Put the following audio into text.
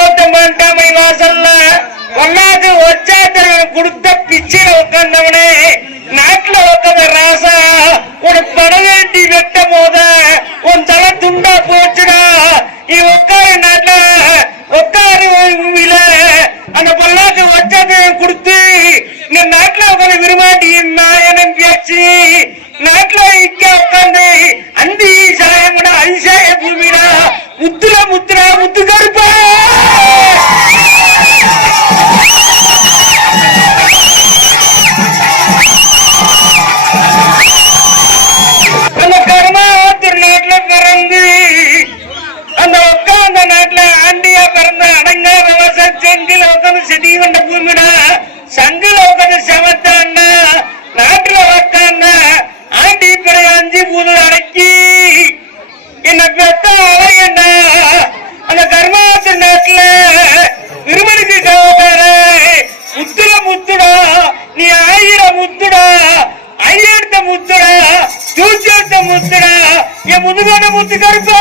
மொத்தம் பண்ணிட்டாமை வாசல்ல ஒன்னாவது ஒச்சாத்திரம் கொடுத்த பிச்சையில உட்கார்ந்தவனே நாட்டுல உட்காந்த ராசா உனக்கு பட வேண்டி வெட்ட போத உன் தலை துண்டா போச்சுடா நீ உட்காரு நாட்டுல உட்காரு அந்த பொல்லாக்கு ஒச்சாத்திரம் கொடுத்து இந்த நாட்டுல உட்காந்து விரும்பாண்டி நாயனன் பேச்சு நாட்டுல இங்க உட்காந்து அந்தி சாயம் கூட அதிசாய பூமிடா முத்துரா முத்துரா முத்து கருப்பா அந்த கர்மா திருநாட்டுல பிறந்து அந்த உட்காந்த நாட்டுல ஆண்டியா பிறந்த அடங்கா விவசாய செங்கில உட்காந்து செடி கொண்ட பூமிடா சங்கில உட்காந்து செமத்தாண்டா நாட்டுல உட்காந்த ஆண்டி பிறை அஞ்சு பூது அடக்கி என்ன பெத்த அழகண்டா அந்த கர்மாச நாட்டுல திருமணிக்கு சகோதர முத்துட முத்துடா நீ 1000 முத்துடா 5000 முத்துடா 100 முத்துடா என் முதுகான முத்து கருப்பா